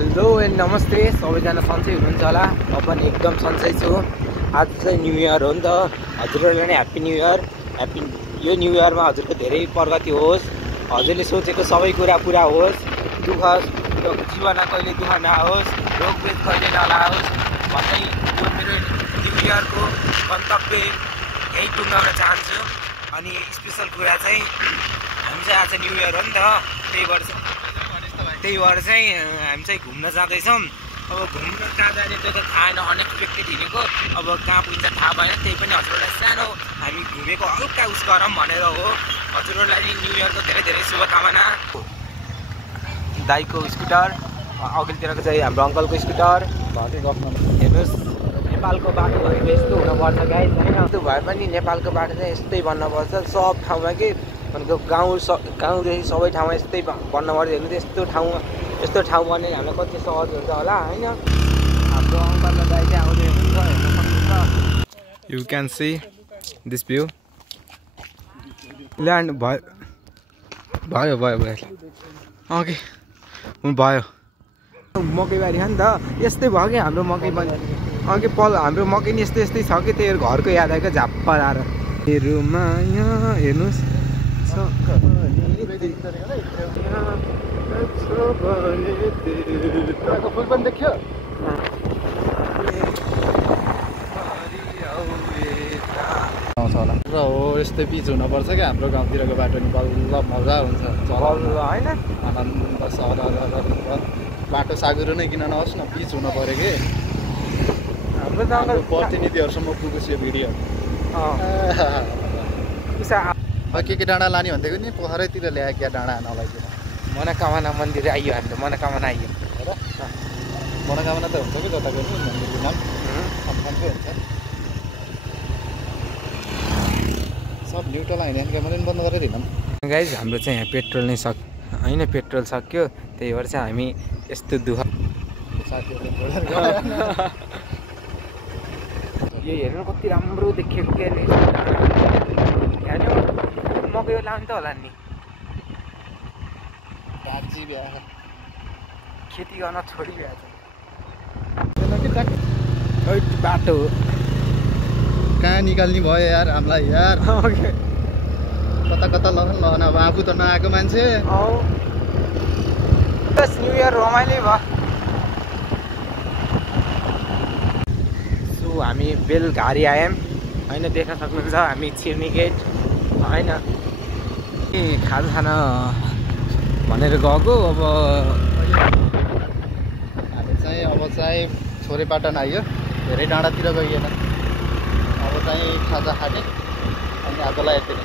Hello and नमस्ते सबैजना सन्चै हुनुहुन्छ होला। म पनि एकदम सन्चै छु। आज चाहिँ न्यू इयर हो नि त, हजुरहरूलाई नै ह्याप्पी न्यू इयर। यो न्यू इयरमा हजुरको धेरै प्रगति होस्, हजुरले सोचेको सबै कुरा पुरा होस्, जीवनमा कहिले दुःख नहोस्, रोगवेद कहिले नलाओस् भन्दै यो मेरो न्यू इयरको गन्तव्य यही टुङ्गाउन चाहन्छु। अनि स्पेसल कुरा चाहिँ हामी चाहिँ आज न्यू इयर हो नि त, त्यही भएर चाहिँ हामी चाहिँ घुम्न जाँदैछौँ। अब घुम्न कहाँ जाने त्यो त थाहा छैन, अनएक्सपेक्टेड हिँडेको। अब कहाँ पुग्छ थाहा भएन, त्यही पनि हजुरहरूलाई सानो हामी घुमेको हल्का उस गरौँ भनेर हो। हजुरहरूलाई न्यू इयरको धेरै धेरै शुभकामना। दाइको स्कुटर, अघिल्तिरको चाहिँ हाम्रो अङ्कलको स्कुटर। हेर्नुहोस्, नेपालको बाटो भनेको यस्तो हुनुपर्छ गाइस होइन। यस्तो भए पनि नेपालको बाटो चाहिँ यस्तै बन्नुपर्छ सब ठाउँमा कि भनेको गाउँदेखि सबै ठाउँमा यस्तै बन्नुपर्छ। हेर्नु यस्तो ठाउँ बन्ने हामीलाई कति सहज हुन्छ होला होइन। हाम्रो अङ्कल र दाइ चाहिँ आउँदै हुन्छ, हेर्न सक्नुहुन्छ। You can see this view. Land भयो ओके भयो। मकैबारी हो नि त, यस्तै भयो कि हाम्रो मकै पनि अघि हाम्रो मकै नि यस्तै छ कि त्यही घरको याद आएको झ्याप्पा लाएर। मेरो माया हेर्नुहोस्, फुल पनि देखियो। हो यस्तै पिच हुनुपर्छ क्या हाम्रो गाउँतिरको बाटो नि बल्ल मजा हुन्छ होइन। आनन्द बाटो सागुरो नै किन नहोस् न, पिच हुनु पऱ्यो कि हाम्रो त प्रतिनिधिहरूसम्म पुगोस् यो भिडियो। के डाँडा लाने भन्थेको नि, पोखरैतिर ल्यायो क्या डाँडा नलाइदिनु। मनोकामना मन्दिर आइयो, हाम्रो मनोकामना आइयो। मनोकामना त हुन्छ कि जताको नि मन्दिरको नाम सम्पन्नकै हुन्छ। सब न्युट्रल होइन क्यामेरा पनि बन्द गरेर हिँडौँ गाइज। हाम्रो चाहिँ यहाँ पेट्रोल नै होइन, पेट्रोल सक्यो, त्यही भएर चाहिँ हामी यस्तो दुःख। यो हेर्नु कति राम्रो देखिएको क्या नि। मकै लाउनु त होला नि, खेती गर्न छोडिरहेको छ बाटो। कहाँ निकाल्ने भयो यार हामीलाई यार, कता लहन अब आफू त नआएको मान्छे। बस न्यू इयर रमाइलो भयो। सो हामी बेलघारी आयौँ होइन, देख्न सक्नुहुन्छ हामी छिर्ने गेट होइन। खाजा खान भनेर गएको। अब चाहिँ छोरेपाटन आइयो, धेरै डाँडातिर गइएन। अब चाहिँ खाजा खाने अनि आजलाई यति नै।